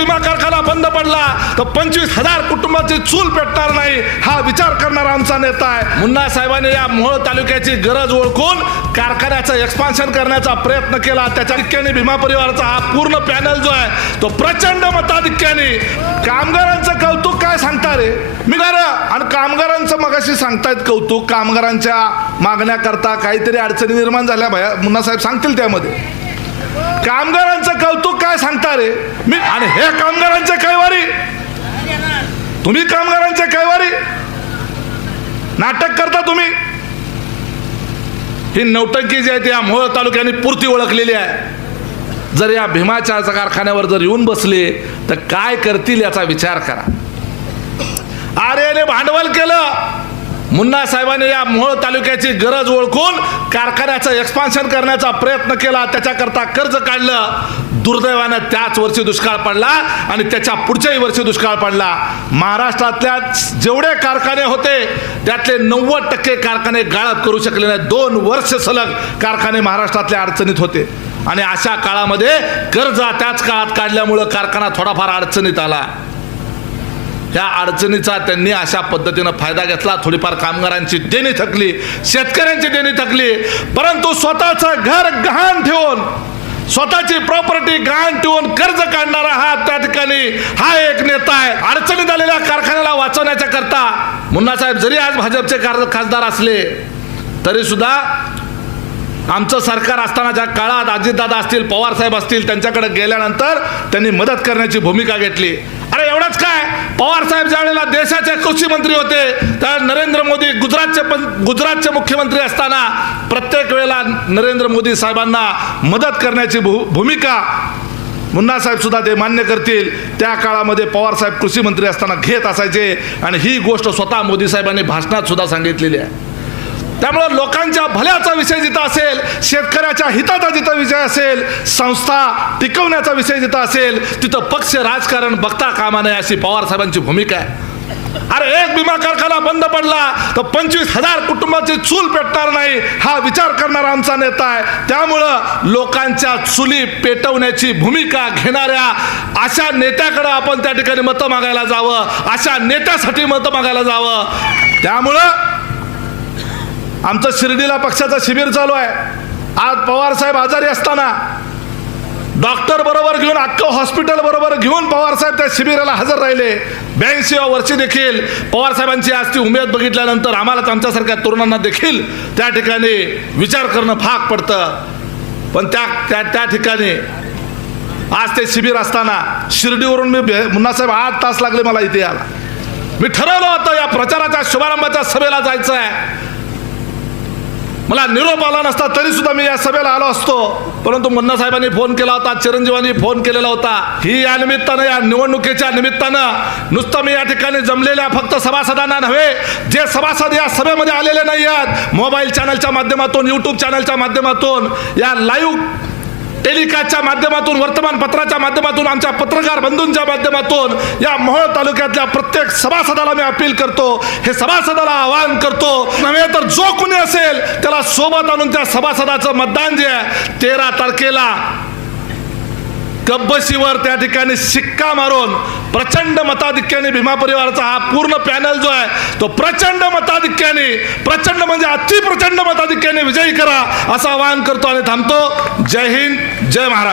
विमा कारखाना बंद पडला तर पंचवीस हजार कुटुंबाची चूल पेटणार नाही हा विचार करणारा आमचा नेता आहे. मुन्ना साहेबांनी या मोहोळ तालुक्याची गरज ओळखून कारखान्याचं एक्सपान्शन करण्याचा प्रयत्न केला. त्याच्या अधिक्याने भीमा परिवाराचा हा पूर्ण पॅनल जो आहे तो प्रचंड मताधिक्याने कामगारांचं कौतुक काय सांगता रे? मी बरं आणि कामगारांचं मगाशी सांगतायत कौतुक कामगारांच्या मागण्याकरता काहीतरी अडचणी निर्माण झाल्या. भया मुन्ना साहेब सांगतील त्यामध्ये. कामगारांचं कौतुक काय सांगता रे? मी आणि हे कामगारांचे कैवारी. तुम्ही कामगारांचे कैवारी. नाटक करता तुम्ही. ही नौटंकी जी आहे ती या मोहोळ तालुक्याने पुरती ओळखलेली आहे. जर या भीमाच्या कारखान्यावर जर येऊन बसले तर काय करतील याचा विचार करा. आर्याने भांडवल केलं. मुन्ना साहेबांनी या मोहोळ तालुक्याची गरज ओळखून कारखान्याचं एक्सपान्शन करण्याचा प्रयत्न केला. त्याच्याकरता कर्ज काढलं. दुर्दैवानं त्याच वर्षी दुष्काळ पडला आणि त्याच्या पुढच्याही वर्षी दुष्काळ पडला. महाराष्ट्रातल्या जेवढे कारखाने होते त्यातले नव्वद टक्के कारखाने गाळप करू शकले नाही. दोन वर्ष सलग कारखाने महाराष्ट्रातल्या अडचणीत होते. आणि अशा काळामध्ये कर्जा त्याच काळात काढल्यामुळं कारखाना थोडाफार अडचणीत आला. या अडचणीचा त्यांनी अशा पद्धतीनं फायदा घेतला. थोडीफार कामगारांची देणी थकली शेतकऱ्यांची देणी थकली. परंतु स्वतःचं घर गहाण ठेवून स्वतःची प्रॉपर्टी गहाण ठेवून कर्ज काढणारा हा त्या ठिकाणी हा एक नेता आहे. अडचणीत आलेल्या कारखान्याला वाचवण्याच्या करता मुन्ना साहेब जरी आज भाजपचे कार- खासदार असले तरी सुद्धा आमचं सरकार असतानाच्या काळात अजितदादा असतील पवार साहेब असतील त्यांच्याकडे गेल्यानंतर त्यांनी मदत करण्याची भूमिका घेतली. एवढंच काय? पवार साहेब ज्यावेळेला देशाचे कृषी मंत्री होते त्यावेळेस नरेंद्र मोदी गुजरातचे पण गुजरातचे मुख्यमंत्री असताना प्रत्येक वेळेला नरेंद्र मोदी साहेबांना मदत करण्याची भू भूमिका मुन्नासाहेबसुद्धा सुद्धा ते मान्य करतील. त्या काळामध्ये पवार साहेब कृषी मंत्री असताना घेत असायचे. आणि ही गोष्ट स्वतः मोदी साहेबांनी भाषणात सुद्धा सांगितलेली आहे. त्यामुळं लोकांच्या भल्याचा विषय जिथं असेल शेतकऱ्याच्या हिताचा जिथं विषय असेल संस्था टिकवण्याचा विषय जिथं असेल तिथं पक्ष राजकारण बघता कामा नये अशी पवार साहेबांची भूमिका आहे. अरे एक विमा कारखाना बंद पडला तर पंचवीस हजार कुटुंबाची चूल पेटणार नाही हा विचार करणारा आमचा नेता आहे. त्यामुळं लोकांच्या चुली पेटवण्याची भूमिका घेणाऱ्या अशा नेत्याकडं आपण त्या ठिकाणी मतं मागायला जावं अशा नेत्यासाठी मतं मागायला जावं. त्यामुळं आमचं शिर्डीला पक्षाचं शिबिर चालू आहे. आज पवार साहेब आजारी असताना डॉक्टर बरोबर घेऊन अख्खं हॉस्पिटल बरोबर घेऊन पवारसाहेब त्या शिबिराला हजर राहिले. ब्याऐंशी वर्षी देखील पवारसाहेबांची आज ती उमेद बघितल्यानंतर आम्हाला आमच्यासारख्या तरुणांना देखील त्या ठिकाणी विचार करणं भाग पडतं. पण त्या त्या त्या ठिकाणी आज ते शिबिर असताना शिर्डीवरून मी मुन्नासाहेब आठ तास लागले मला इथे यायला. मी ठरवलं होतं या प्रचाराच्या शुभारंभाच्या सभेला जायचं आहे. मला निरोप आला नसता तरी सुद्धा मी या सभेला आलो असतो. परंतु मुन्ना साहेबांनी फोन केला होता चिरंजीवांनी फोन केलेला होता. ही या निमित्तानं या निवडणुकीच्या निमित्तानं नुसतं मी या ठिकाणी जमलेल्या फक्त सभासदांना नव्हे जे सभासद या सभेमध्ये आलेले नाही आहेत मोबाईल चॅनलच्या माध्यमातून युट्यूब चॅनलच्या माध्यमातून या लाईव्ह टेलिकास्टच्या माध्यमातून वर्तमानपत्राच्या माध्यमातून आमच्या पत्रकार बंधूंच्या माध्यमातून या मोहोळ तालुक्यातल्या प्रत्येक सभासदाला मी अपील करतो. हे सभासदाला आवाहन करतो नव्हे तर जो कुणी असेल त्याला सोबत आणून त्या सभासदाचं मतदान जे आहे तेरा तारखेला कब्बशीवर त्या ठिकाणी शिक्का मारून प्रचंड मताधिक्याने भीमा परिवाराचा हा पूर्ण पॅनल जो आहे तो प्रचंड मताधिक्याने प्रचंड म्हणजे अति प्रचंड मताधिक्याने विजयी करा असं आवाहन करतो आणि थांबतो. जय हिंद जय महाराज